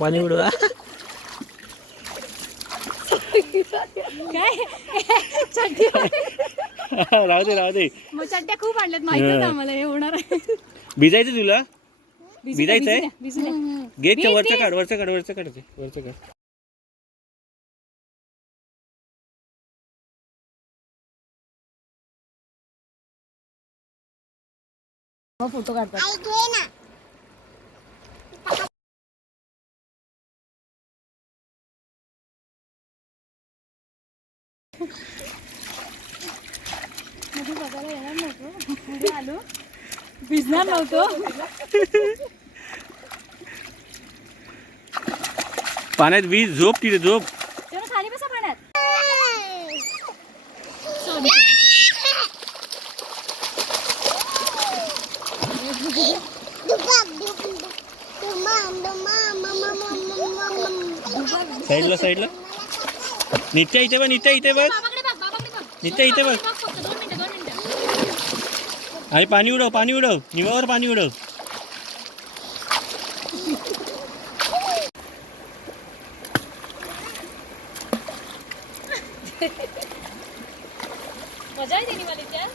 पाणी उडवा. काय चड्डी राहू दे राहू दे. मग चड्ड्या खूप आणल्यात माहितीच आम्हाला हे होणार आहे. भिजायचं तुला भिजायचंय. भिजू द्या. गेटच्या वरचं काढ वरचं काढ वरचं काढ वरचं काढ. मग फोटो काढतात. मध्ये बघायला येणार नव्हतो, पुढे आलो भिजणार नव्हतो. पाण्यात वीज झोप तिथे झोप. तेव्हा खाली बसा पाण्यात. साईडला साईडला. नित्या इथे बघ नित्या इथे बघ नित्या इथे बघ. 2 मिनिटं. आणि पाणी उडव निवावर पाणी उडव. मजा येते निवालीच्या.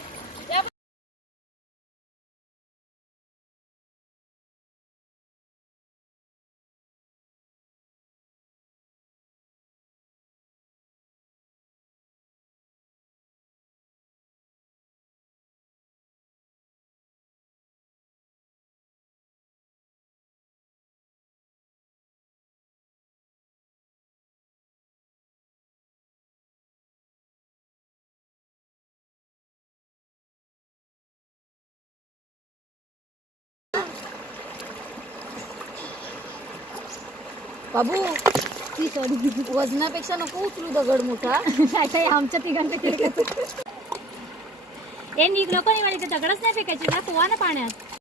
बाबू ती वजनापेक्षा नको उचलू दगड मोठा. आता आमच्या तिघांपैकी हे नको निवालीच्या दगडच नाही फेकायचे ना, पोवा ना पाण्यात.